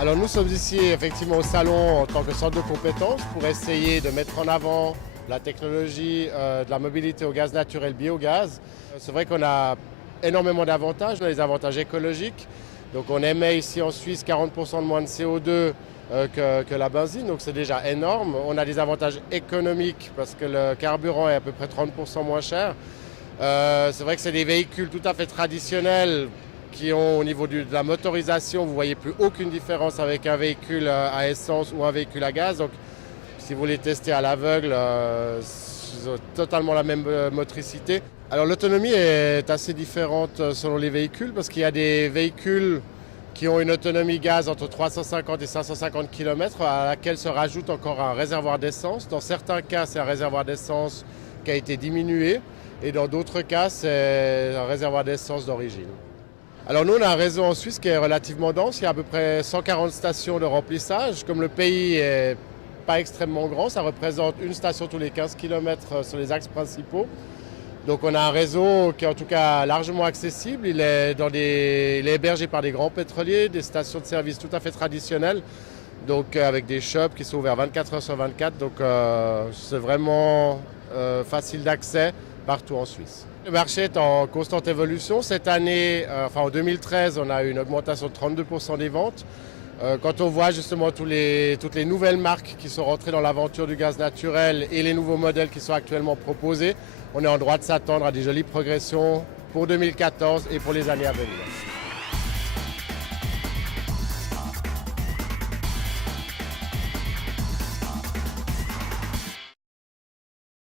Alors nous sommes ici effectivement au salon en tant que centre de compétences pour essayer de mettre en avant la technologie de la mobilité au gaz naturel biogaz. C'est vrai qu'on a énormément d'avantages, on a les avantages écologiques. Donc on émet ici en Suisse 40% de moins de CO2 que la benzine, donc c'est déjà énorme. On a des avantages économiques parce que le carburant est à peu près 30% moins cher. C'est vrai que c'est des véhicules tout à fait traditionnels qui ont au niveau de la motorisation, vous ne voyez plus aucune différence avec un véhicule à essence ou un véhicule à gaz. Donc si vous les testez à l'aveugle, ils ont totalement la même motricité. Alors l'autonomie est assez différente selon les véhicules parce qu'il y a des véhicules qui ont une autonomie gaz entre 350 et 550 km à laquelle se rajoute encore un réservoir d'essence. Dans certains cas, c'est un réservoir d'essence qui a été diminué et dans d'autres cas, c'est un réservoir d'essence d'origine. Alors nous, on a un réseau en Suisse qui est relativement dense. Il y a à peu près 140 stations de remplissage. Comme le pays est pas extrêmement grand, ça représente une station tous les 15 km sur les axes principaux. Donc on a un réseau qui est en tout cas largement accessible. Il est hébergé par des grands pétroliers, des stations de service tout à fait traditionnelles, donc avec des shops qui sont ouverts 24 heures sur 24. Donc c'est vraiment facile d'accès partout en Suisse. Le marché est en constante évolution. Cette année, en 2013, on a eu une augmentation de 32% des ventes. Quand on voit justement toutes les nouvelles marques qui sont rentrées dans l'aventure du gaz naturel et les nouveaux modèles qui sont actuellement proposés, on est en droit de s'attendre à des jolies progressions pour 2014 et pour les années à venir.